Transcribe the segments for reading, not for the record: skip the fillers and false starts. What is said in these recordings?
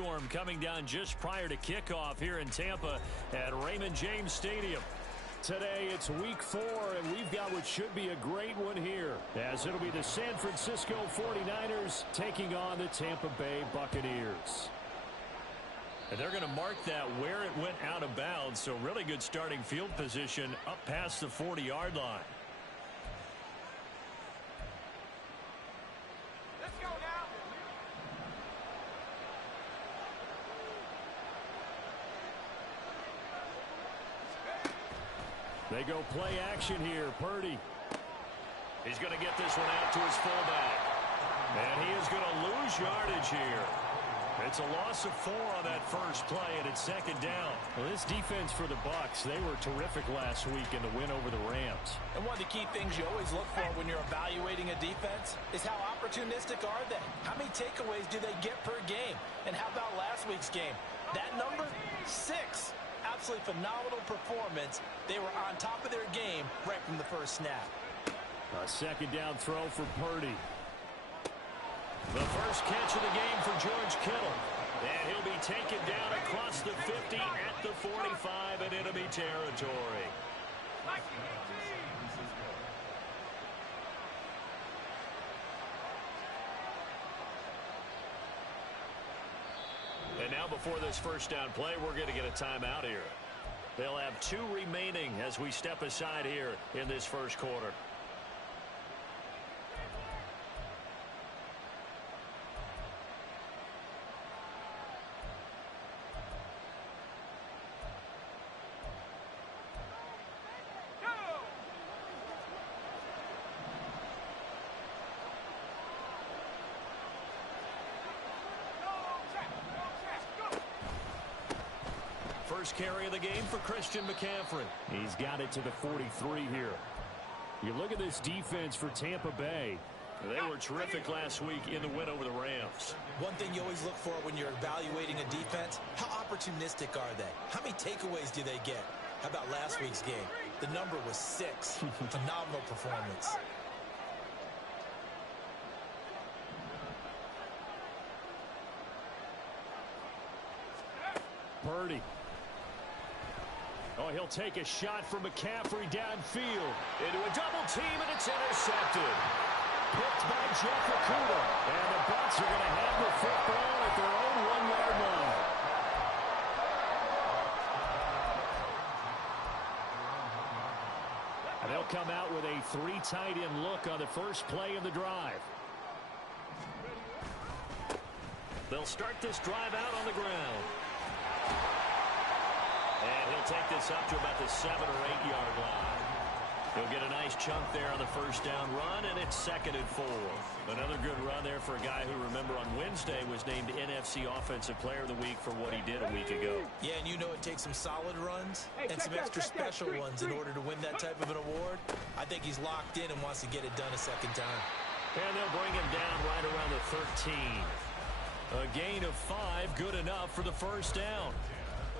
thunderstorm coming down just prior to kickoff here in Tampa at Raymond James Stadium. Today it's week 4, and we've got what should be a great one here, as it'll be the San Francisco 49ers taking on the Tampa Bay Buccaneers. And they're going to mark that where it went out of bounds, so really good starting field position up past the 40-yard line. Let's go now. They go play action here. Purdy. He's going to get this one out to his fullback. And he is going to lose yardage here. It's a loss of 4 on that first play, and it's second down. Well, this defense for the Bucs, they were terrific last week in the win over the Rams. And one of the key things you always look for when you're evaluating a defense is how opportunistic are they? How many takeaways do they get per game? And how about last week's game? That number, 6. Absolutely phenomenal performance. They were on top of their game right from the first snap. A second down throw for Purdy. The first catch of the game for George Kittle. And he'll be taken down across the 50 at the 45 and enemy territory. And now before this first down play, we're going to get a timeout here. They'll have 2 remaining as we step aside here in this first quarter. First carry of the game for Christian McCaffrey. He's got it to the 43 here. You look at this defense for Tampa Bay. They were terrific last week in the win over the Rams. One thing you always look for when you're evaluating a defense, how opportunistic are they? How many takeaways do they get? How about last week's game? The number was 6. Phenomenal performance. Purdy. Oh, he'll take a shot from McCaffrey downfield. Into a double team, and it's intercepted. Picked by Jeff Okudah. And the Bucs are going to have the football at their own 1-yard line. And they'll come out with a 3 tight end look on the first play of the drive. They'll start this drive out on the ground. And he'll take this up to about the 7- or 8-yard line. He'll get a nice chunk there on the first down run, and it's 2nd and 4. Another good run there for a guy who, remember, on Wednesday was named NFC Offensive Player of the Week for what he did a week ago. Yeah, and you know it takes some solid runs and some extra special ones in order to win that type of an award. I think he's locked in and wants to get it done a second time. And they'll bring him down right around the 13. A gain of 5, good enough for the first down.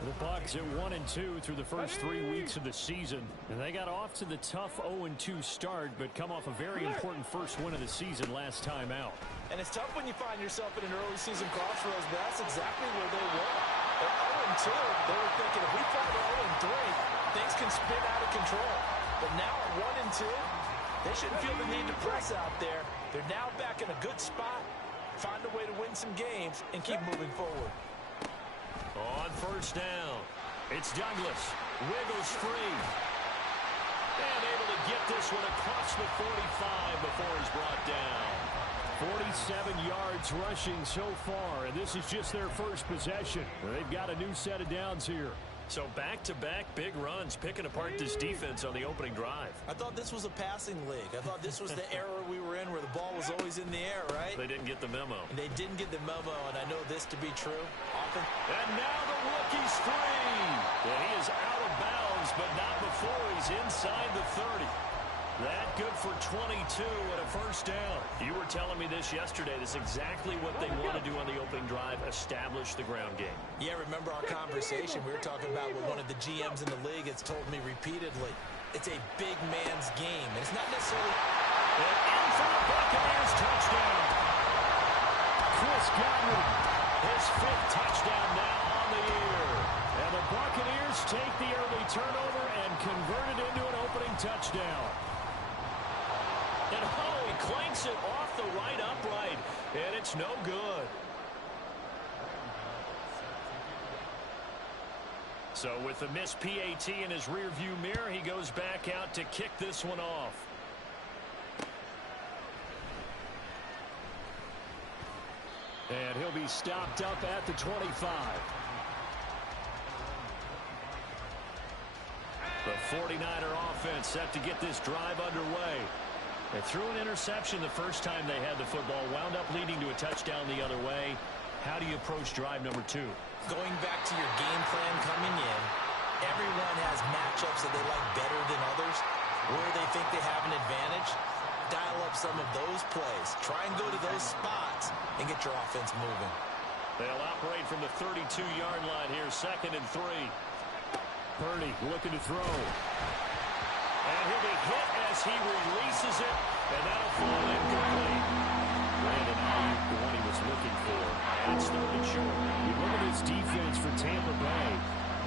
The Bucs at 1-2 through the first 3 weeks of the season. And they got off to the tough 0-2 start, but come off a very important first win of the season last time out. And it's tough when you find yourself in an early season crossroads, but that's exactly where they were. At 0-2, they were thinking if we fall to 0-3, things can spin out of control. But now at 1-2, they shouldn't feel the need to press out there. They're now back in a good spot, find a way to win some games, and keep moving forward. On first down, it's Douglas. Wiggles free. And able to get this one across the 45 before he's brought down. 47 yards rushing so far, and this is just their first possession. They've got a new set of downs here. So back-to-back big runs, picking apart this defense on the opening drive. I thought this was a passing league. I thought this was the era we were in where the ball was always in the air, right? They didn't get the memo. And they didn't get the memo, and I know this to be true. Often. And now the rookie's free. And he is out of bounds, but not before he's inside the 30. That good for 22 and a first down. You were telling me this yesterday. This is exactly what they want to do on the opening drive, establish the ground game. Yeah, remember our conversation. We were talking about what one of the GMs in the league has told me repeatedly. It's a big man's game. And it's not necessarily... And in for the Buccaneers touchdown. Chris Godwin His 5th touchdown now on the year. And the Buccaneers take the early turnover and convert it into an opening touchdown. And he clanks it off the right upright, and it's no good. So with the missed PAT in his rearview mirror, he goes back out to kick this one off. And he'll be stopped up at the 25. The 49er offense set to get this drive underway. They threw an interception the first time they had the football, wound up leading to a touchdown the other way. How do you approach drive number 2? Going back to your game plan coming in, everyone has matchups that they like better than others, where they think they have an advantage. Dial up some of those plays. Try and go to those spots and get your offense moving. They'll operate from the 32-yard line here, 2nd and 3. Purdy looking to throw. And he'll be hit as he releases it, and that'll fall incomplete. Brandon Ayuk, the one he was looking for. And it's 3rd and short. You look at this defense for Tampa Bay.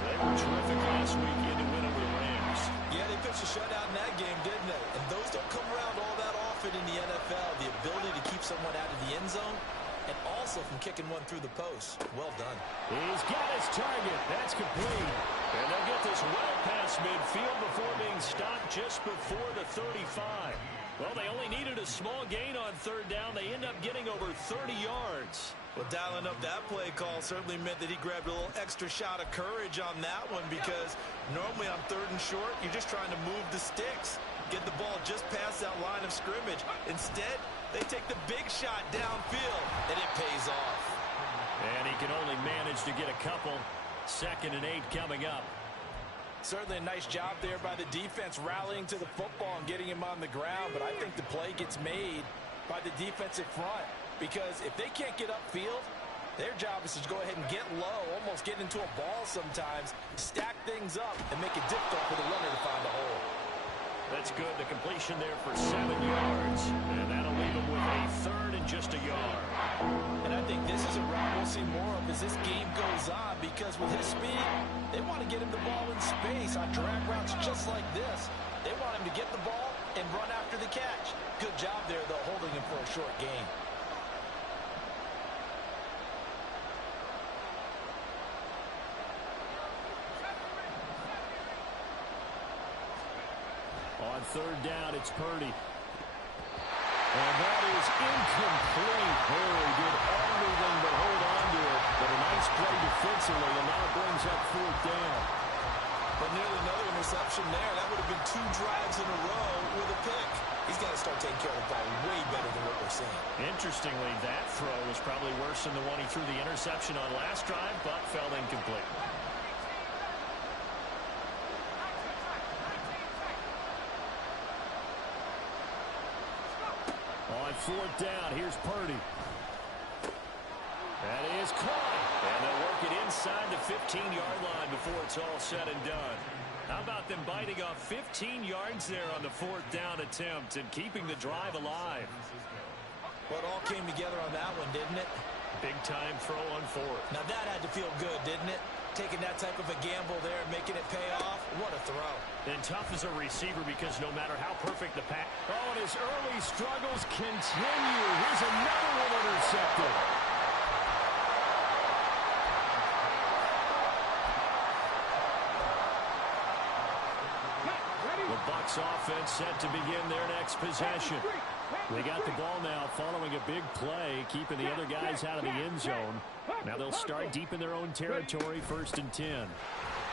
They were terrific last weekend to win over the Rams. Yeah, they pitched a shutout in that game, didn't they? And those don't come around all that often in the NFL. The ability to keep someone out of the end zone, and also from kicking one through the post. Well done. He's got his target. That's complete. And they'll get this well past midfield before being stopped just before the 35. Well, they only needed a small gain on 3rd down. They end up getting over 30 yards. Well, dialing up that play call certainly meant that he grabbed a little extra shot of courage on that one, because normally on 3rd and short, you're just trying to move the sticks, get the ball just past that line of scrimmage. Instead, they take the big shot downfield, and it pays off. And he can only manage to get a couple. 2nd and 8 coming up. Certainly a nice job there by the defense rallying to the football and getting him on the ground, but I think the play gets made by the defensive front, because if they can't get upfield, their job is to go ahead and get low, almost get into a ball sometimes, stack things up, and make it difficult for the runner to find a hole. That's good. The completion there for 7 yards. And that'll leave him with a 3rd and just a yard. And I think this is a route we'll see more of as this game goes on, because with his speed, they want to get him the ball in space on drag routes just like this. They want him to get the ball and run after the catch. Good job there, though, holding him for a short gain. On 3rd down, it's Purdy. And that is incomplete. He did everything but hold on to it. But a nice play defensively, and now brings up 4th down. But nearly another interception there. That would have been 2 drives in a row with a pick. He's got to start taking care of the ball way better than what we're seeing. Interestingly, that throw was probably worse than the one he threw the interception on last drive, but fell incomplete. On 4th down, here's Purdy. That is caught. And they'll work it inside the 15-yard line before it's all said and done. How about them biting off 15 yards there on the 4th down attempt and keeping the drive alive? Well, it all came together on that one, didn't it? Big-time throw on 4th. Now that had to feel good, didn't it? Taking that type of a gamble there and making it pay off. What a throw. And tough as a receiver, because no matter how perfect the pass. Oh, and his early struggles continue. Here's another one intercepted. The Bucs offense set to begin their next possession. They got the ball now following a big play, keeping the other guys out of the end zone. Now they'll start deep in their own territory, 1st and 10.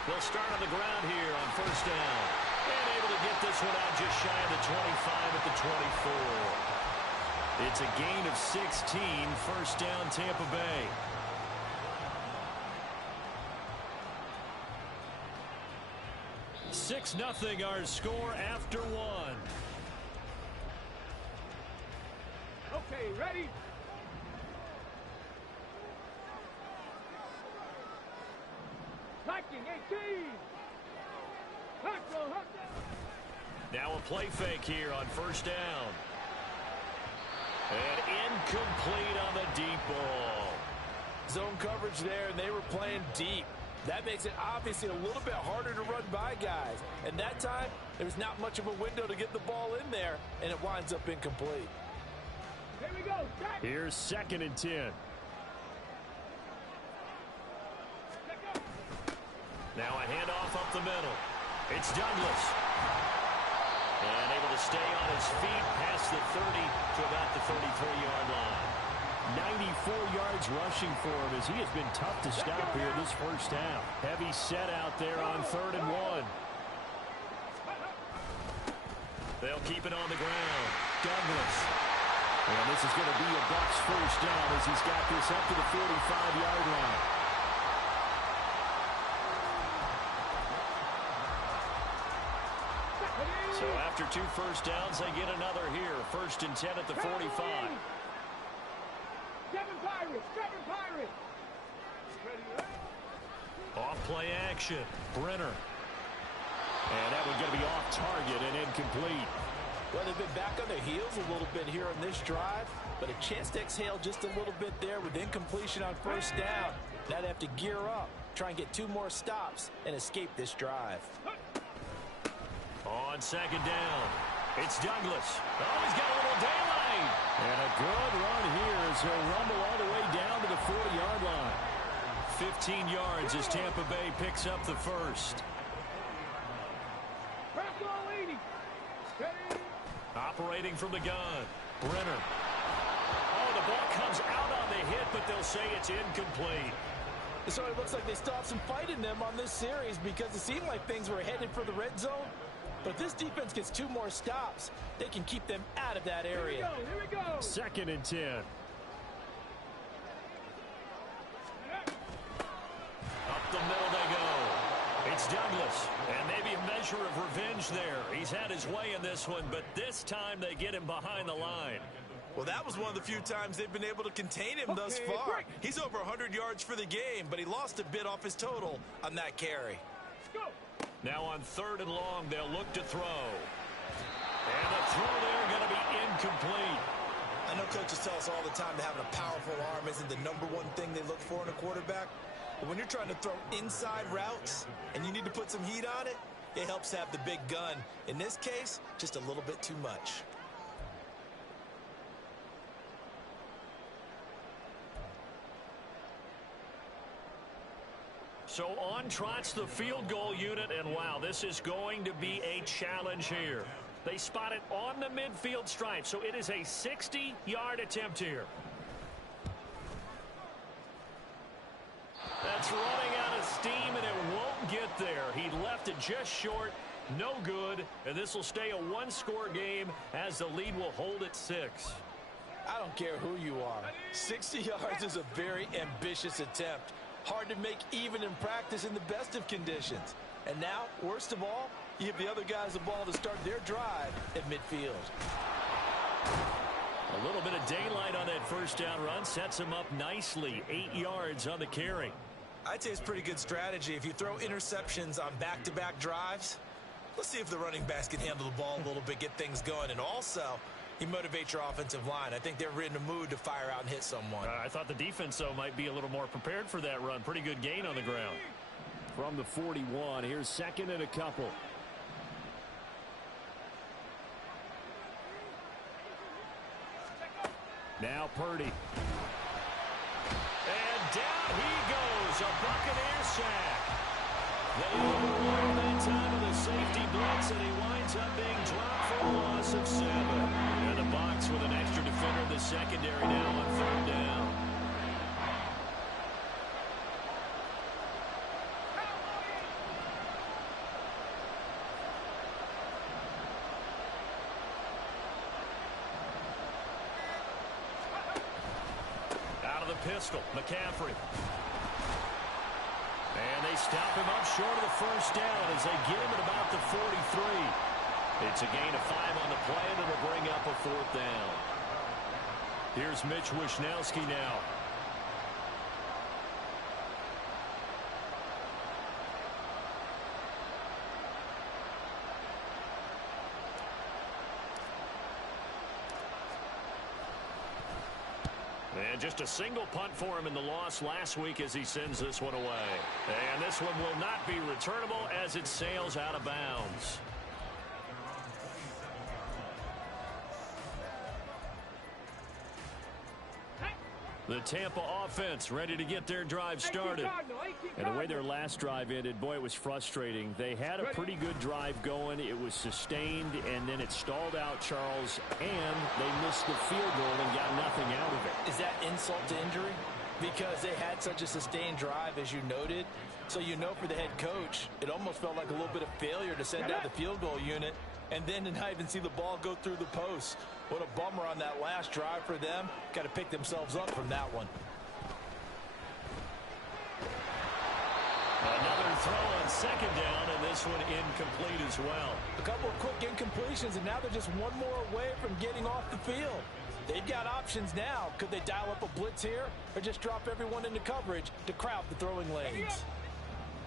They'll start on the ground here on 1st down. And able to get this one out just shy of the 25 at the 24. It's a gain of 16, 1st down Tampa Bay. Six 0 our score after 1. Okay, ready? Hiking 18. Now a play fake here on 1st down. And incomplete on the deep ball. Zone coverage there, and they were playing deep. That makes it obviously a little bit harder to run by guys. And that time, there was not much of a window to get the ball in there, and it winds up incomplete. Here we go. Here's 2nd and 10. Now a handoff up the middle. It's Douglas. And able to stay on his feet past the 30 to about the 33-yard line. 94 yards rushing for him as he has been tough to stop here this first half. Heavy set out there on 3rd and 1. They'll keep it on the ground. Douglas. And this is going to be a Bucs first down as he's got this up to the 45-yard line. So after 2 first downs, they get another here. 1st and 10 at the 45. Pirates. Off play action. Brenner. And that one's going to be off target and incomplete. Well, they've been back on their heels a little bit here on this drive, but a chance to exhale just a little bit there with incompletion on 1st down. Now they have to gear up, try and get 2 more stops, and escape this drive. On 2nd down, it's Douglas. Oh, he's got a little daylight. And a good run here as he'll rumble all the way down to the 40-yard line. 15 yards as Tampa Bay picks up the first. Operating from the gun, Brenner. Oh, the ball comes out on the hit, but they'll say it's incomplete. So it looks like they still have some fight in them on this series because it seemed like things were headed for the red zone. But if this defense gets 2 more stops, they can keep them out of that area. Here we go. 2nd and 10. Up the middle they go. It's Douglas, and maybe a measure of revenge there. He's had his way in this one, but this time they get him behind the line. Well, that was one of the few times they've been able to contain him thus far. Break. He's over 100 yards for the game, but he lost a bit off his total on that carry. Go. Now on 3rd and long, they'll look to throw. And the throw there going to be incomplete. I know coaches tell us all the time that having a powerful arm isn't the #1 thing they look for in a quarterback. But when you're trying to throw inside routes and you need to put some heat on it, it helps to have the big gun. In this case, just a little bit too much. So on trots the field goal unit, and wow, this is going to be a challenge here. They spot it on the midfield stripe, so it is a 60-yard attempt here. That's running out of steam, and it won't get there. He left it just short, no good, and this will stay a 1-score game as the lead will hold at 6. I don't care who you are. 60 yards is a very ambitious attempt. Hard to make even in practice in the best of conditions. And now, worst of all, you give the other guys the ball to start their drive at midfield. A little bit of daylight on that first down run sets him up nicely. 8 yards on the carry. I'd say it's pretty good strategy. If you throw interceptions on back-to-back drives, let's see if the running backs can handle the ball a little bit, get things going. And also, you motivate your offensive line. I think they're in the mood to fire out and hit someone. I thought the defense, though, might be a little more prepared for that run. Pretty good gain on the ground. From the 41, here's 2nd and a couple. Now Purdy. And down he goes. A Buccaneers sack. They overrun that time of the safety blitz, and he winds up being dropped for a loss of 7. And the Bucs with an extra defender in the secondary now on 3rd down. Out of the pistol, McCaffrey. And they stop him up short of the first down as they get him at about the 43. It's a gain of 5 on the play, and it'll bring up a 4th down. Here's Mitch Wishnowski now. And just a single punt for him in the loss last week as he sends this one away. And this one will not be returnable as it sails out of bounds. The Tampa offense ready to get their drive started. And the way their last drive ended, boy, it was frustrating. They had a pretty good drive going. It was sustained, and then it stalled out, Charles, and they missed the field goal and got nothing out of it. Is that insult to injury? Because they had such a sustained drive, as you noted. So you know for the head coach, it almost felt like a little bit of failure to send out the field goal unit and then to not even see the ball go through the post. What a bummer on that last drive for them. Got to pick themselves up from that one. Another throw on second down, and this one incomplete as well. A couple of quick incompletions, and now they're just one more away from getting off the field. They've got options now. Could they dial up a blitz here or just drop everyone into coverage to crowd the throwing lanes?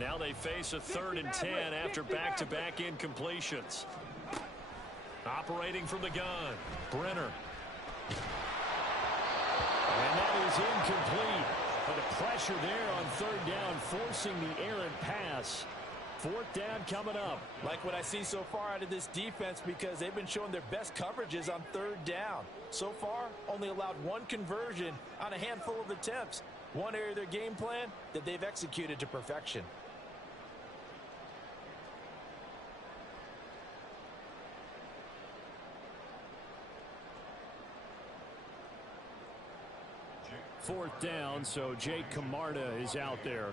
Now they face a 3rd and 10 after back-to-back incompletions. Operating from the gun, Brenner. And that is incomplete. But the pressure there on 3rd down, forcing the errant pass. 4th down coming up. Like what I see so far out of this defense, because they've been showing their best coverages on 3rd down. So far, only allowed one conversion on a handful of attempts. One area of their game plan that they've executed to perfection. Fourth down, so Jake Camarda is out there.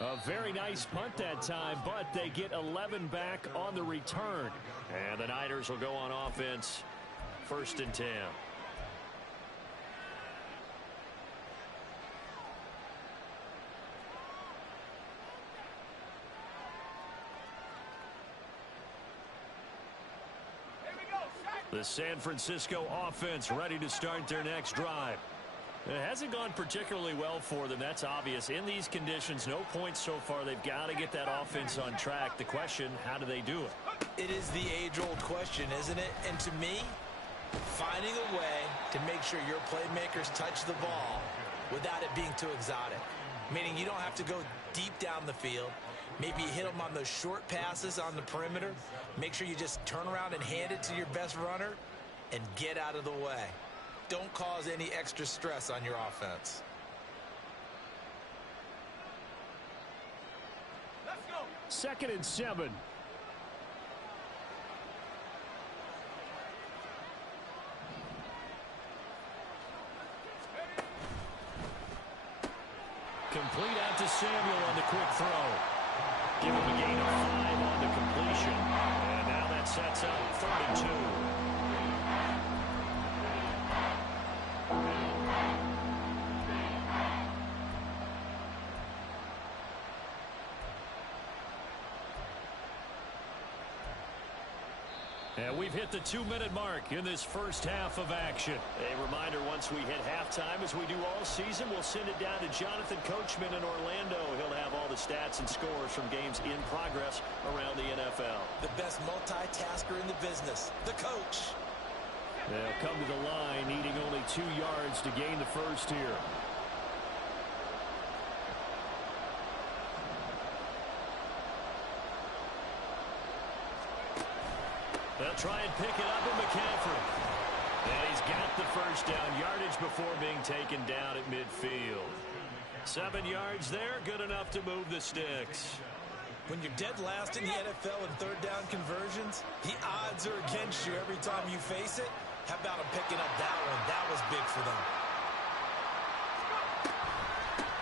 A very nice punt that time, but they get 11 back on the return. And the Niners will go on offense. 1st and 10. The San Francisco offense ready to start their next drive. It hasn't gone particularly well for them. That's obvious. In these conditions, no points so far. They've got to get that offense on track. The question, how do they do it? It is the age-old question, isn't it? And to me, finding a way to make sure your playmakers touch the ball without it being too exotic. Meaning you don't have to go deep down the field. Maybe you hit them on those short passes on the perimeter. Make sure you just turn around and hand it to your best runner and get out of the way. Don't cause any extra stress on your offense. Let's go. 2nd and 7. Complete out to Samuel on the quick throw. Give him a gain of 5 on the completion. And now that sets up 3rd and 2. And we've hit the 2-minute mark in this first half of action. A reminder, once we hit halftime, as we do all season, we'll send it down to Jonathan Coachman in Orlando. He'll have all the stats and scores from games in progress around the NFL. The best multitasker in the business, the coach. They'll come to the line, needing only 2 yards to gain the first here. They'll try and pick it up with McCaffrey. And he's got the first down yardage before being taken down at midfield. 7 yards there, good enough to move the sticks. When you're dead last in the NFL in 3rd down conversions, the odds are against you every time you face it. How about them picking up that one? That was big for them.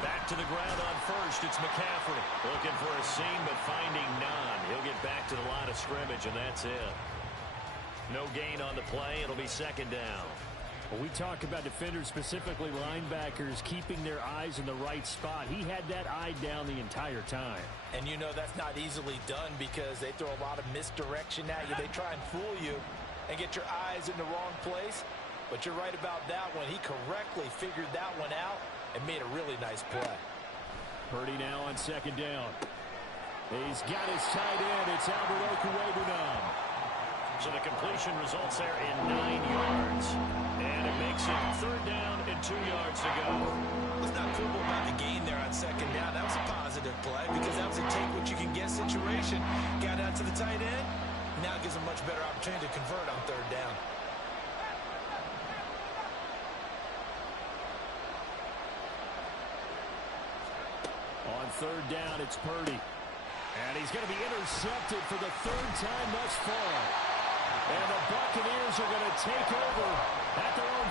Back to the ground on first. It's McCaffrey. Looking for a seam, but finding none. He'll get back to the line of scrimmage, and that's it. No gain on the play. It'll be 2nd down. Well, we talk about defenders, specifically linebackers, keeping their eyes in the right spot. He had that eye down the entire time. And you know that's not easily done because they throw a lot of misdirection at you. They try and fool you. and get your eyes in the wrong place. But you're right about that one. He correctly figured that one out and made a really nice play. Purdy now on second down. He's got his tight end. It's Albert Okwuegbunam. So the completion results there in 9 yards. And it makes it third down and 2 yards to go. Let's not quibble about the gain there on second down. That was a positive play because that was a take-what-you-can-get situation. Got out to the tight end. Now gives him much better opportunity to convert on third down. On third down, it's Purdy. And he's going to be intercepted for the third time thus far. And the Buccaneers are going to take over at their own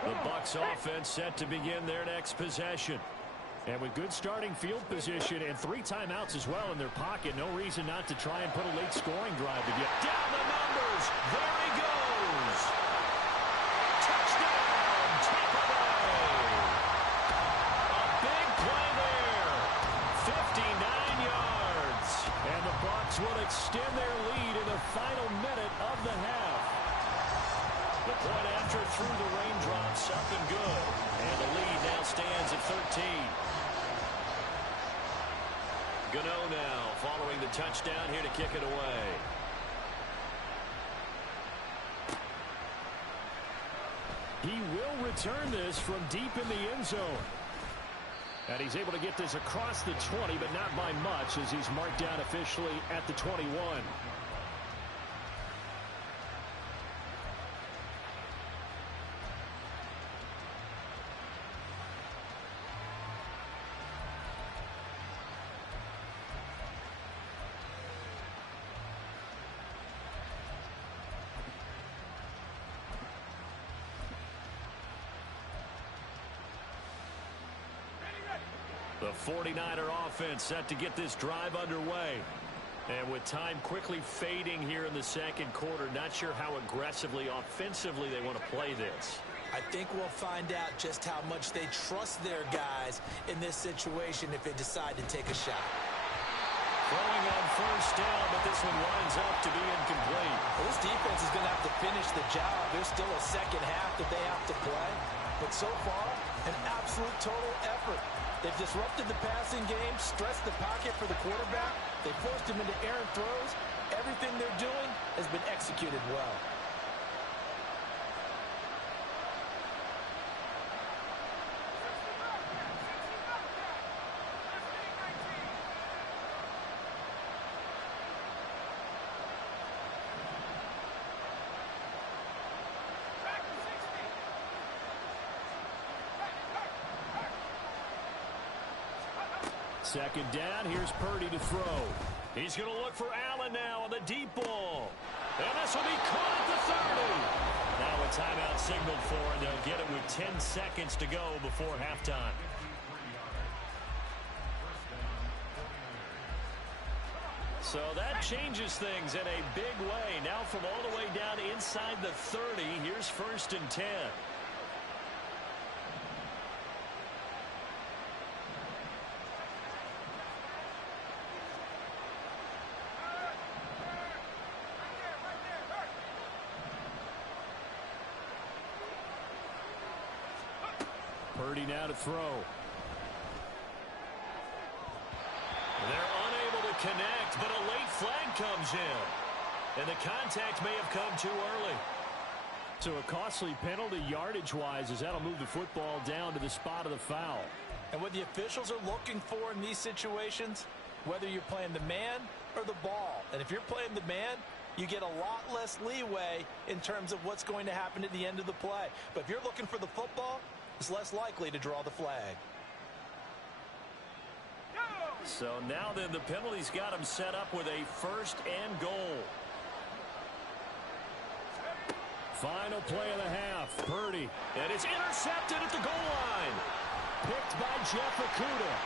41. The Bucs offense set to begin their next possession. And with good starting field position and 3 timeouts as well in their pocket, no reason not to try and put a late scoring drive to get down the numbers. There he goes. Touchdown, Tampa Bay. A big play there. 59 yards. And the Bucs will extend their lead in the final minute of the half. The point after through the raindrops, something good. And the lead now stands at 13. Gano now following the touchdown here to kick it away. He will return this from deep in the end zone. And he's able to get this across the 20, but not by much as he's marked down officially at the 21. The 49er offense set to get this drive underway. And with time quickly fading here in the second quarter, not sure how aggressively, offensively they want to play this. I think we'll find out just how much they trust their guys in this situation if they decide to take a shot. Throwing on first down, but this one lines up to be incomplete. Well, this defense is going to have to finish the job. There's still a second half that they have to play. But so far, an absolute total effort. They've disrupted the passing game, stressed the pocket for the quarterback. They forced him into errant throws. Everything they're doing has been executed well. Second down, here's Purdy to throw. He's going to look for Allen now on the deep ball. And this will be caught at the 30. Now a timeout signaled for, and they'll get it with 10 seconds to go before halftime. So that changes things in a big way. Now from all the way down inside the 30, here's first and 10. Purdy now to throw. They're unable to connect, but a late flag comes in. And the contact may have come too early. So a costly penalty yardage-wise as that'll move the football down to the spot of the foul. And what the officials are looking for in these situations, whether you're playing the man or the ball. And if you're playing the man, you get a lot less leeway in terms of what's going to happen at the end of the play. But if you're looking for the football, it's less likely to draw the flag. So now then the penalty's got him set up with a first and goal. Final play of the half. Purdy. And it's intercepted at the goal line. Picked by Jeff Okudah.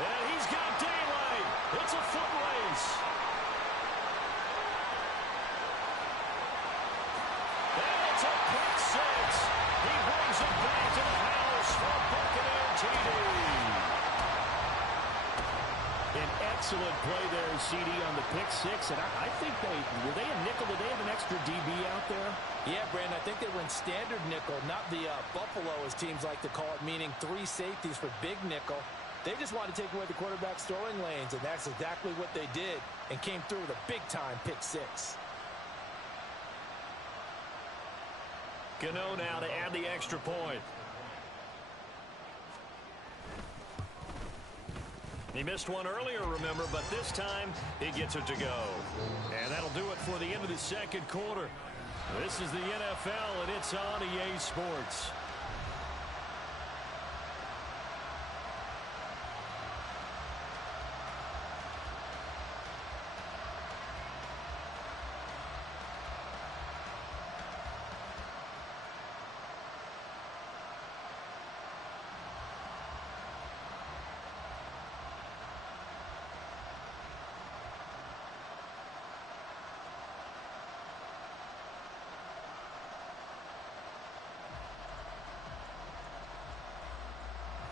And he's got daylight. It's a foot race. And it's a pick six. He brings it back to the house for a Buccaneer TD. An excellent play there, CD, on the pick six. And I think were they a nickel? Did they have an extra DB out there? Yeah, Brandon, I think they went standard nickel, not the Buffalo, as teams like to call it, meaning 3 safeties for big nickel. They just wanted to take away the quarterback's throwing lanes, and that's exactly what they did, and came through with a big-time pick six. Gano now to add the extra point. He missed one earlier, remember, but this time he gets it to go. And that'll do it for the end of the second quarter. This is the NFL, and it's on EA Sports.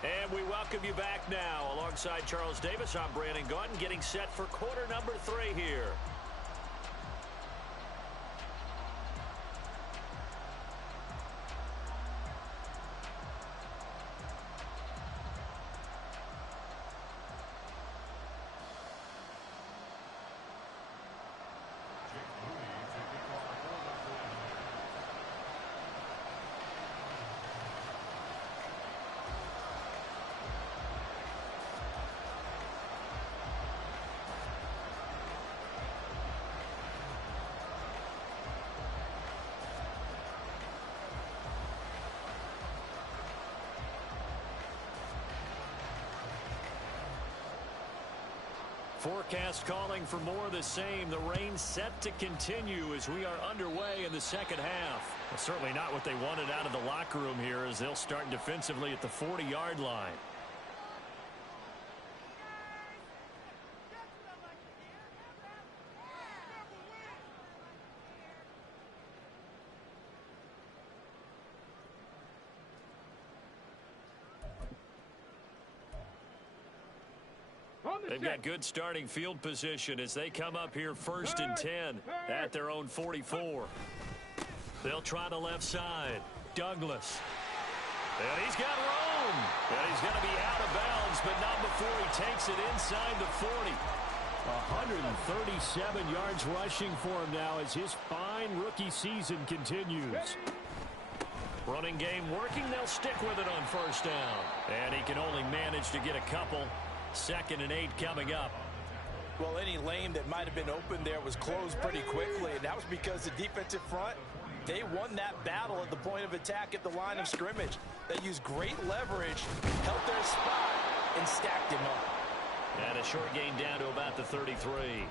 And we welcome you back now. Alongside Charles Davis, I'm Brandon Gaudin, getting set for quarter number 3 here. Forecast calling for more of the same. The rain set to continue as we are underway in the second half. Well, certainly not what they wanted out of the locker room here, as they'll start defensively at the 40-yard line. They've got good starting field position as they come up here 1st and 10 at their own 44. They'll try the left side. Douglas. And he's got room. And he's going to be out of bounds, but not before he takes it inside the 40. 137 yards rushing for him now as his fine rookie season continues. Running game working. They'll stick with it on 1st down. And he can only manage to get a couple. 2nd and 8 coming up. Well, any lane that might have been open there was closed pretty quickly, and that was because the defensive front, they won that battle at the point of attack at the line of scrimmage. They used great leverage, held their spot, and stacked him up. And a short gain down to about the 33.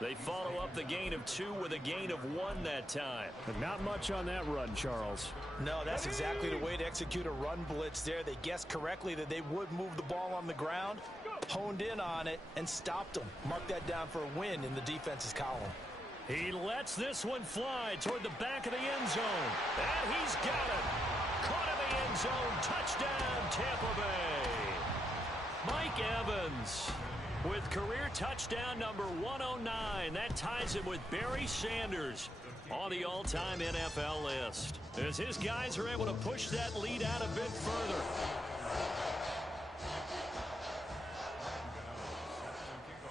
They follow up the gain of 2 with a gain of 1 that time. But not much on that run, Charles. No, that's exactly the way to execute a run blitz there. They guessed correctly that they would move the ball on the ground, honed in on it, and stopped them. Mark that down for a win in the defense's column. He lets this one fly toward the back of the end zone. And he's got it. Caught in the end zone. Touchdown, Tampa Bay. Mike Evans with career touchdown number 109. That ties him with Barry Sanders on the all-time NFL list, as his guys are able to push that lead out a bit further.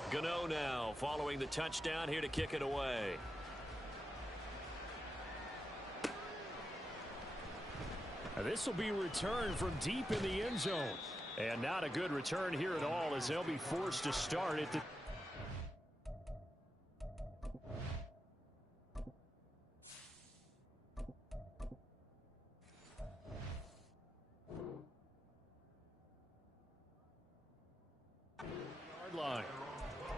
Gano now following the touchdown here to kick it away. This will be returned from deep in the end zone. And not a good return here at all, as they'll be forced to start at the yard line.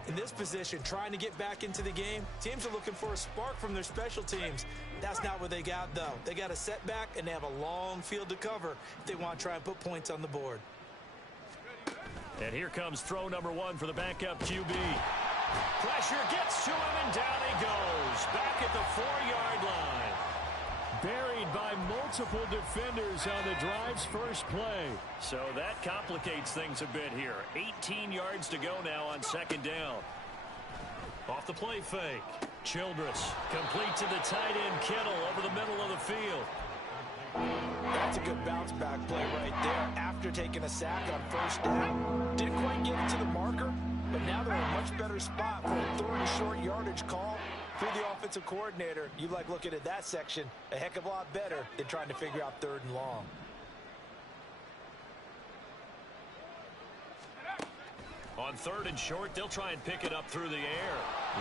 In this position, trying to get back into the game, teams are looking for a spark from their special teams. That's not what they got, though. They got a setback, and they have a long field to cover if they want to try and put points on the board. And here comes throw number 1 for the backup QB. Pressure gets to him, and down he goes. Back at the 4-yard line. Buried accompanied by multiple defenders on the drive's first play. So that complicates things a bit here. 18 yards to go now on second down. Off the play fake. Childress complete to the tight end Kittle over the middle of the field. That's a good bounce back play right there after taking a sack on first down. Didn't quite get it to the marker, but now they're in a much better spot for a third and short yardage call. For the offensive coordinator, you like looking at that section a heck of a lot better than trying to figure out third and long. On third and short, they'll try and pick it up through the air.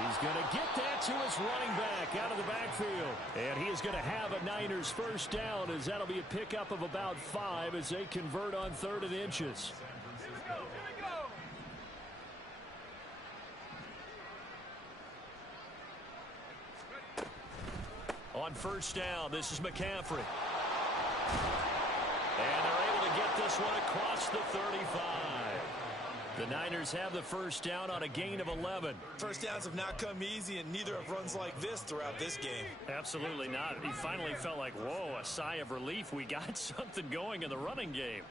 He's going to get that to his running back out of the backfield. And he is going to have a Niners first down, as that'll be a pickup of about 5 as they convert on third and inches. On first down, this is McCaffrey. And they're able to get this one across the 35. The Niners have the first down on a gain of 11. First downs have not come easy, and neither have runs like this throughout this game. Absolutely not. He finally felt like, whoa, a sigh of relief. We got something going in the running game.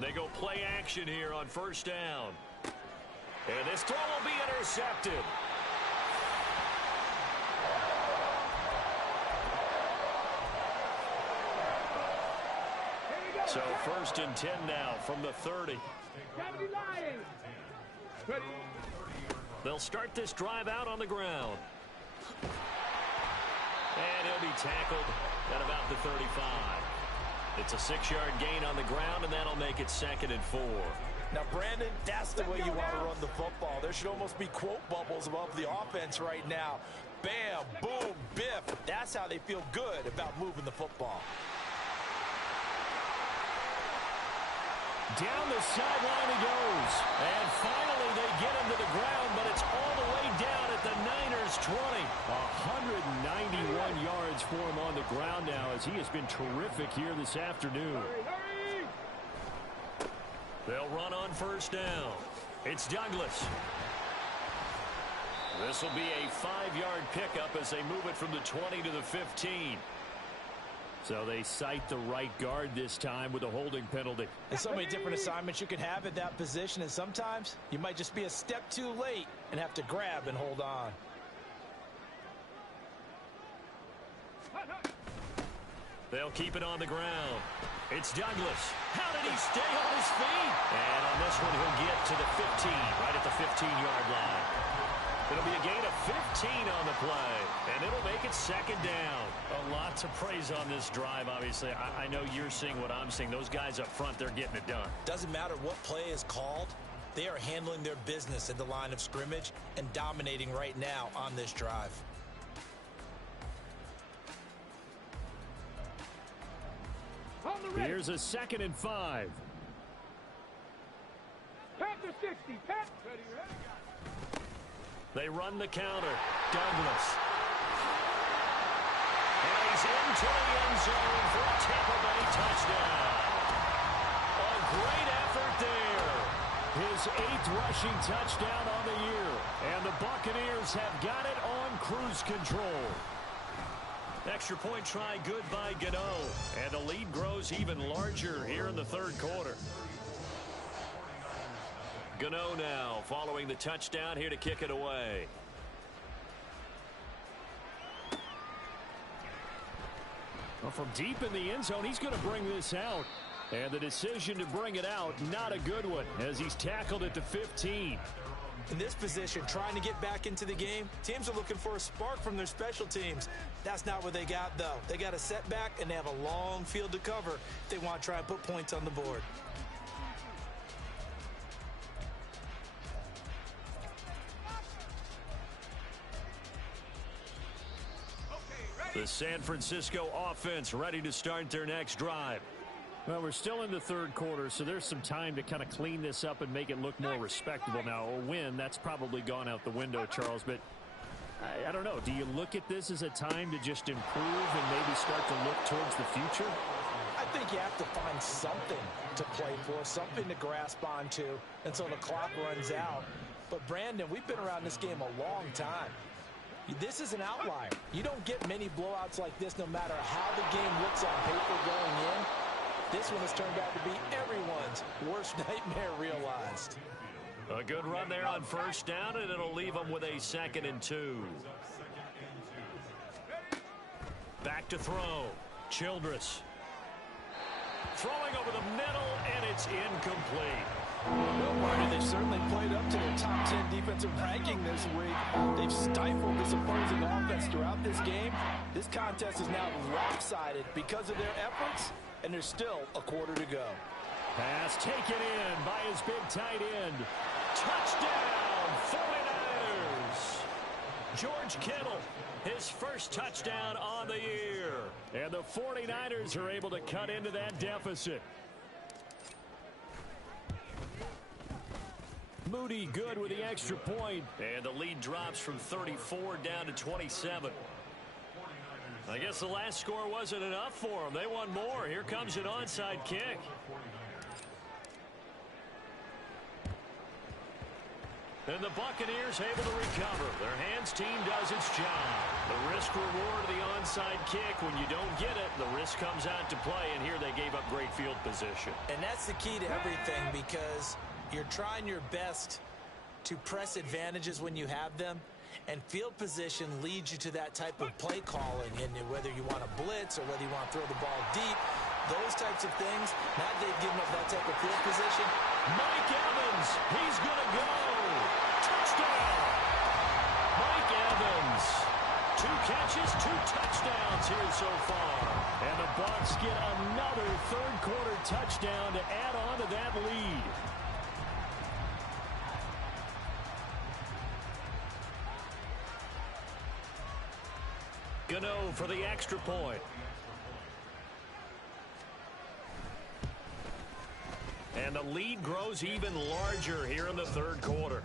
They go play action here on first down. And this throw will be intercepted. So first and 10 now from the 30. They'll start this drive out on the ground. And he'll be tackled at about the 35. It's a 6-yard gain on the ground, and that'll make it 2nd and 4. Now, Brandon, that's the way you want to run the football. There should almost be quote bubbles above the offense right now. Bam, boom, biff. That's how they feel good about moving the football. Down the sideline he goes. And finally they get him to the ground, but it's all the way down at the Niners' 20. 191 yards for him on the ground now, as he has been terrific here this afternoon. They'll run on first down. It's Douglas. This will be a 5-yard pickup as they move it from the 20 to the 15. So they cite the right guard this time with a holding penalty. There's so many different assignments you can have at that position, and sometimes you might just be a step too late and have to grab and hold on. They'll keep it on the ground. It's Douglas. How did he stay on his feet? And on this one, he'll get to the 15, right at the 15-yard line. It'll be a gain of 15 on the play, and it'll make it 2nd down. A lot to praise on this drive, obviously. I know you're seeing what I'm seeing. Those guys up front, they're getting it done. Doesn't matter what play is called. They are handling their business at the line of scrimmage and dominating right now on this drive. Here's a 2nd and 5. Panther 60. Panther. They run the counter. Douglas. And he's into the end zone for a Tampa Bay touchdown. A great effort there. His 8th rushing touchdown on the year. And the Buccaneers have got it on cruise control. Extra point try good by Gano. And the lead grows even larger here in the 3rd quarter. Gano now following the touchdown here to kick it away. Well, from deep in the end zone, he's going to bring this out. And the decision to bring it out, not a good one, as he's tackled at the 15. In this position, trying to get back into the game, teams are looking for a spark from their special teams. That's not what they got, though. They got a setback, and they have a long field to cover if they want to try and put points on the board. The San Francisco offense ready to start their next drive. Well, we're still in the 3rd quarter, so there's some time to kind of clean this up and make it look more respectable. Now, a win, that's probably gone out the window, Charles, but I don't know. Do you look at this as a time to just improve and maybe start to look towards the future? I think you have to find something to play for, something to grasp onto until the clock runs out. But, Brandon, we've been around this game a long time. This is an outlier. You don't get many blowouts like this no matter how the game looks on paper going in. This one has turned out to be everyone's worst nightmare realized. A good run there on first down, and it'll leave them with a 2nd and 2. Back to throw. Childress. Throwing over the middle, and it's incomplete. Well, Marty, they've certainly played up to their top 10 defensive ranking this week. They've stifled this opposing offense throughout this game. This contest is now lopsided because of their efforts, and there's still a quarter to go. Pass taken in by his big tight end. Touchdown, 49ers. George Kittle, his first touchdown on the year. And the 49ers are able to cut into that deficit. Moody good with the extra point. And the lead drops from 34 down to 27. I guess the last score wasn't enough for them. They want more. Here comes an onside kick. And the Buccaneers able to recover. Their hands team does its job. The risk reward of the onside kick. When you don't get it, the risk comes out to play. And here they gave up great field position. And that's the key to everything, because you're trying your best to press advantages when you have them. And field position leads you to that type of play calling. And whether you want to blitz or whether you want to throw the ball deep, those types of things, now they've given up that type of field position. Mike Evans, he's going to go. Touchdown. Mike Evans. 2 catches, 2 touchdowns here so far. And the Bucs get another third-quarter touchdown to add on to that lead. Gano for the extra point. And the lead grows even larger here in the third quarter.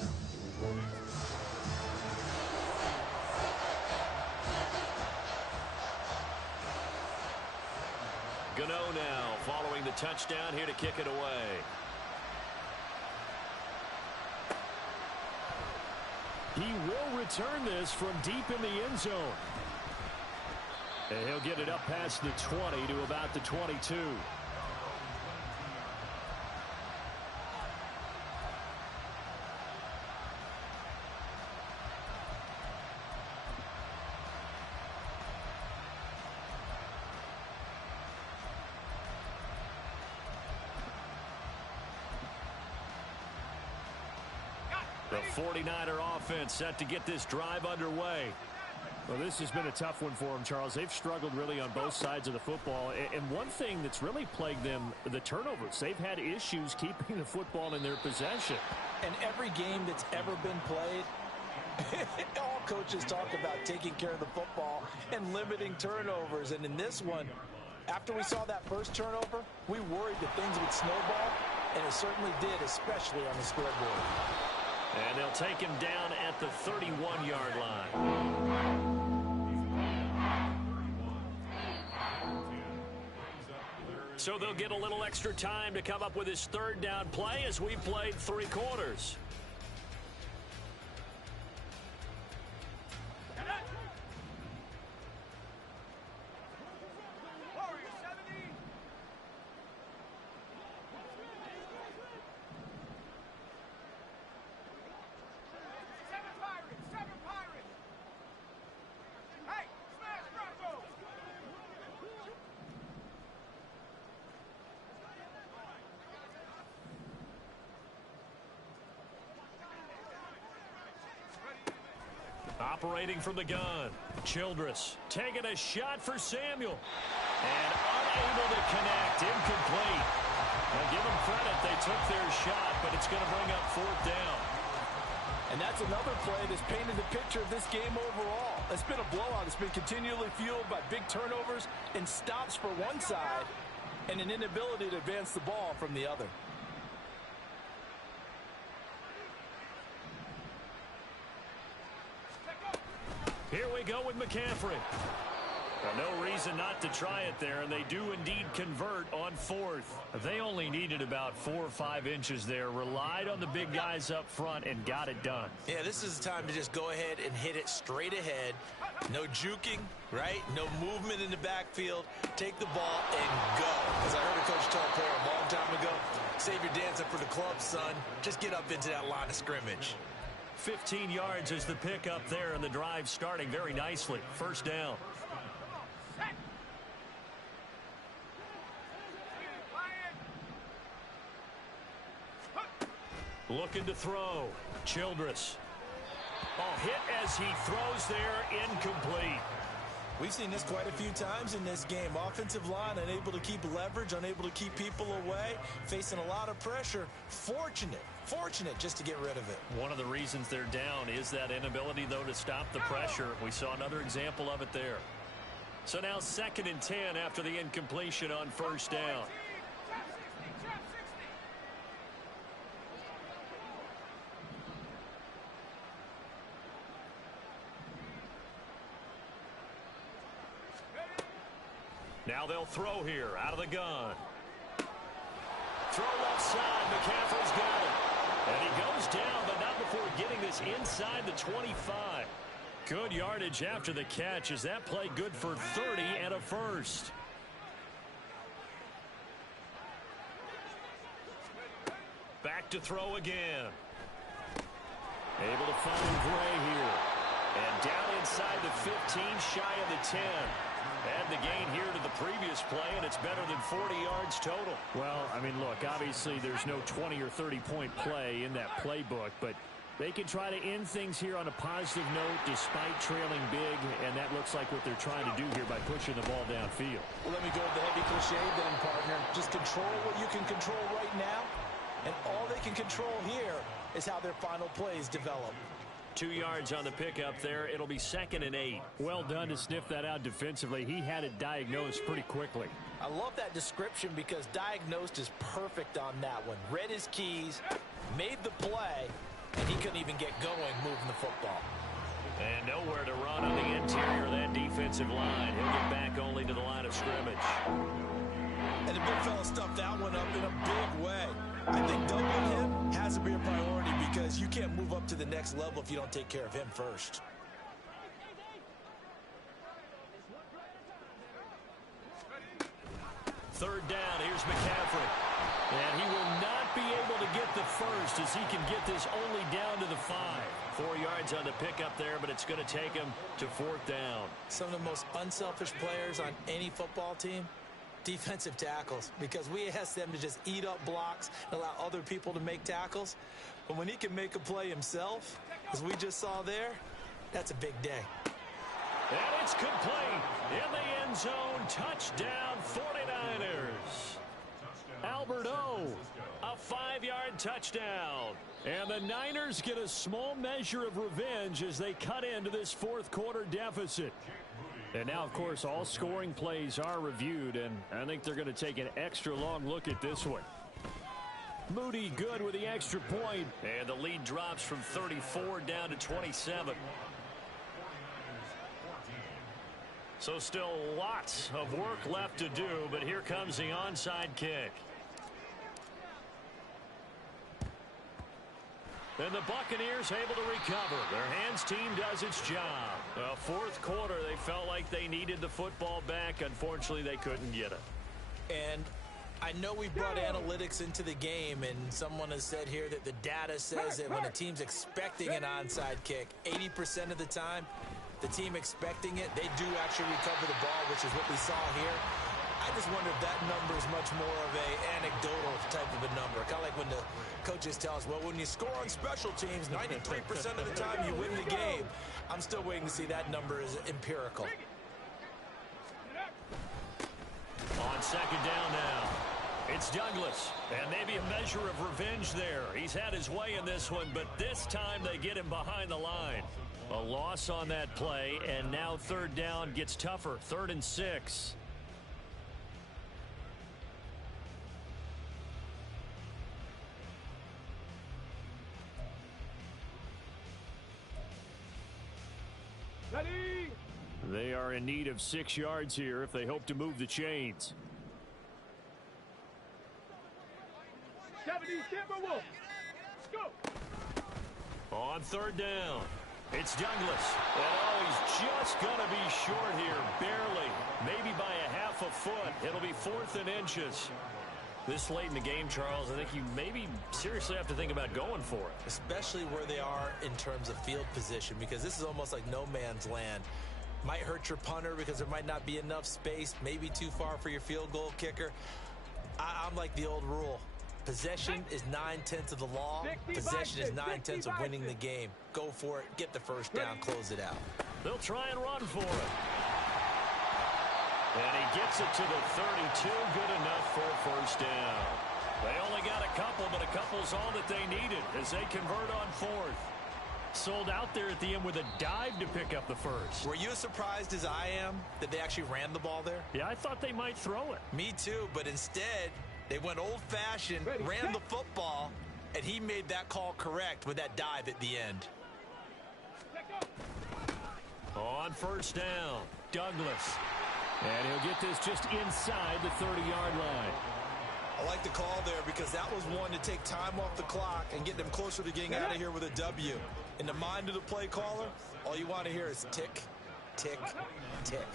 Gano now following the touchdown here to kick it away. He will return this from deep in the end zone. And he'll get it up past the 20 to about the 22. The 49er offense set to get this drive underway. Well, this has been a tough one for them, Charles. They've struggled really on both sides of the football. And one thing that's really plagued them, the turnovers. They've had issues keeping the football in their possession. And every game that's ever been played, all coaches talk about taking care of the football and limiting turnovers. And in this one, after we saw that first turnover, we worried that things would snowball, and it certainly did, especially on the scoreboard. And they'll take him down at the 31-yard line. So they'll get a little extra time to come up with his third down play as we played 3 quarters. Operating from the gun, Childress taking a shot for Samuel. And unable to connect, incomplete. Now give them credit, they took their shot, but it's going to bring up 4th down. And that's another play that's painted the picture of this game overall. It's been a blowout. It's been continually fueled by big turnovers and stops for one side and an inability to advance the ball from the other. Here we go with McCaffrey. Well, no reason not to try it there, and they do indeed convert on fourth. They only needed about 4 or 5 inches there, relied on the big guys up front, and got it done. Yeah, this is the time to just go ahead and hit it straight ahead. No juking, right? No movement in the backfield. Take the ball and go. As I heard a coach tell a player a long time ago, save your dancing for the club, son. Just get up into that line of scrimmage. 15 yards is the pickup there, and the drive starting very nicely. First down. Looking to throw. Childress. Oh, hit as he throws there, incomplete. We've seen this quite a few times in this game. Offensive line unable to keep leverage, unable to keep people away, facing a lot of pressure. Fortunate just to get rid of it. One of the reasons they're down is that inability, though, to stop the pressure. We saw another example of it there. So now 2nd and 10 after the incompletion on first down. Now they'll throw here out of the gun. Throw left side. McCaffrey's got it. And he goes down, but not before getting this inside the 25. Good yardage after the catch. Is that play good for 30 and a first? Back to throw again. Able to find Gray here. And down inside the 15, shy of the 10. Add the gain here to the previous play, and it's better than 40 yards total. Well, I mean, look, obviously there's no 20 or 30-point play in that playbook, but they can try to end things here on a positive note despite trailing big, and that looks like what they're trying to do here by pushing the ball downfield. Well, let me go with the heavy cliche then, partner. Just control what you can control right now, and all they can control here is how their final plays develop. 2 yards on the pickup there. It'll be 2nd and 8. Well done to sniff that out defensively. He had it diagnosed pretty quickly. I love that description because diagnosed is perfect on that one. Read his keys, made the play, and he couldn't even get going moving the football. And nowhere to run on the interior of that defensive line. He'll get back only to the line of scrimmage. And the big fella stuffed that one up in a big way. I think doubling him has to be a priority because you can't move up to the next level if you don't take care of him first. Third down, here's McCaffrey. And he will not be able to get the first as he can get this only down to the 5. 4 yards on the pickup there, but it's going to take him to 4th down. Some of the most unselfish players on any football team, defensive tackles, because we ask them to just eat up blocks and allow other people to make tackles. But when he can make a play himself, as we just saw there, that's a big day. And it's complete in the end zone. Touchdown 49ers. Albert O, a 5-yard touchdown. And the Niners get a small measure of revenge as they cut into this 4th quarter deficit. And now, of course, all scoring plays are reviewed, and I think they're going to take an extra long look at this one. Moody good with the extra point, and the lead drops from 34 down to 27. So still lots of work left to do, but here comes the onside kick. And the Buccaneers able to recover. Their hands team does its job. 4th quarter, they felt like they needed the football back. Unfortunately, they couldn't get it. And I know we brought analytics into the game, and someone has said here that the data says that when a team's expecting an onside kick, 80% of the time, the team expecting it, they do actually recover the ball, which is what we saw here. I just wonder if that number is much more of a anecdotal type of a number. Kind of like when the coaches tell us, well, when you score on special teams, 93% of the time you win the game. I'm still waiting to see that number is empirical. On 2nd down now, it's Douglas. And maybe a measure of revenge there. He's had his way in this one, but this time they get him behind the line. A loss on that play, and now 3rd down gets tougher. 3rd and 6. They are in need of 6 yards here if they hope to move the chains. 70 Timberwolves. Go. On third down, it's Douglas. And he's just going to be short here, barely. Maybe by a half a foot. It'll be 4th and inches. This late in the game, Charles, I think you maybe seriously have to think about going for it. Especially where they are in terms of field position, because this is almost like no man's land. Might hurt your punter because there might not be enough space, maybe too far for your field goal kicker. I'm like the old rule. Possession is 9/10 of the law. Possession is 9/10 of winning the game. Go for it. Get the first down. Close it out. They'll try and run for it. And he gets it to the 32. Good enough for a first down. They only got a couple, but a couple's all that they needed as they convert on 4th. Sold out there at the end with a dive to pick up the first. Were you as surprised as I am that they actually ran the ball there? Yeah, I thought they might throw it. Me too, but instead they went old-fashioned, ran the football, and he made that call correct with that dive at the end. On first down, Douglas. And he'll get this just inside the 30-yard line. I like the call there because that was one to take time off the clock and get them closer to getting out of here with a W. In the mind of the play caller, all you want to hear is tick, tick, tick.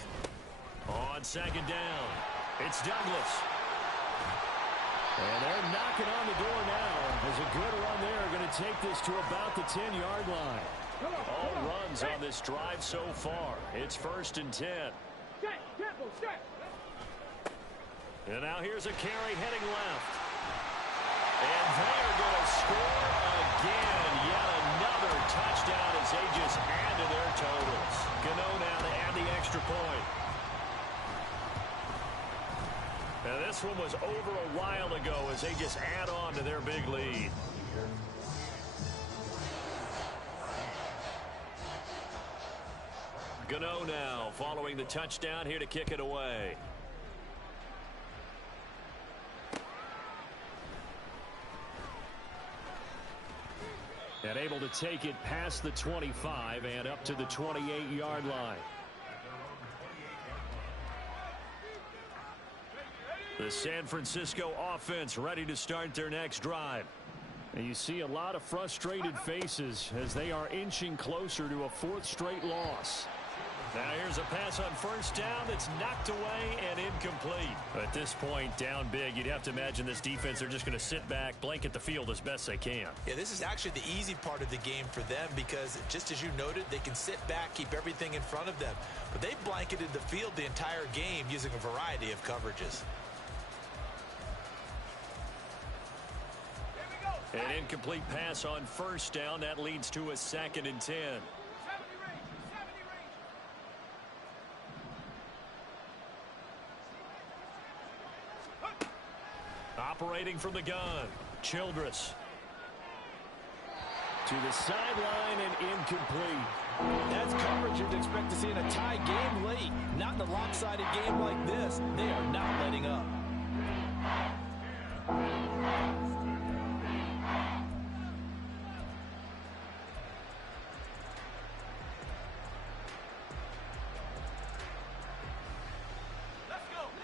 On second down, it's Douglas. And they're knocking on the door now. There's a good run there. Going to take this to about the 10-yard line. All runs on this drive so far. It's 1st and 10. And now here's a carry heading left. And they are going to score again. Yet another touchdown as they just add to their totals. Gano now to add the extra point. Now this one was over a while ago as they just add on to their big lead. Gano now following the touchdown here to kick it away. And able to take it past the 25 and up to the 28-yard line. The San Francisco offense ready to start their next drive. And you see a lot of frustrated faces as they are inching closer to a 4th straight loss. Now here's a pass on first down that's knocked away and incomplete. At this point, down big, you'd have to imagine this defense, they're just going to sit back, blanket the field as best they can. Yeah, this is actually the easy part of the game for them because, just as you noted, they can sit back, keep everything in front of them. But they blanketed the field the entire game using a variety of coverages. An incomplete pass on first down. That leads to a 2nd and 10. Operating from the gun, Childress. To the sideline and incomplete. That's coverage you'd expect to see in a tie game late. Not in a lopsided game like this. They are not letting up.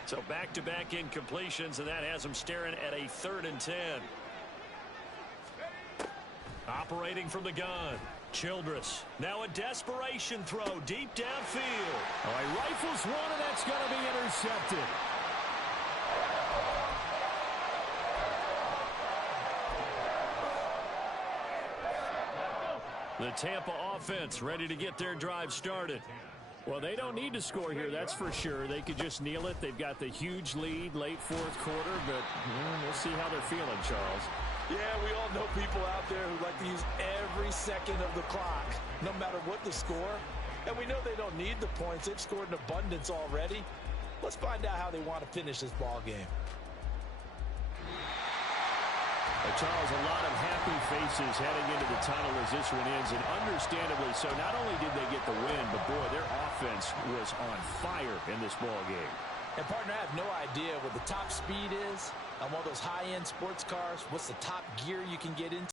So back-to-back incompletions, and that has them staring at a 3rd and 10. Operating from the gun, Childress. Now a desperation throw deep downfield. Oh, he rifles one, and that's going to be intercepted. The Tampa offense ready to get their drive started. Well, they don't need to score here, that's for sure. They could just kneel it. They've got the huge lead late 4th quarter, but we'll see how they're feeling, Charles. Yeah, we all know people out there who like to use every second of the clock, no matter what the score. And we know they don't need the points. They've scored in abundance already. Let's find out how they want to finish this ball game. Charles, a lot of happy faces heading into the tunnel as this one ends, and understandably so. Not only did they get the win, but boy, their offense was on fire in this ball game. And partner, I have no idea what the top speed is on one of those high-end sports cars. What's the top gear you can get into?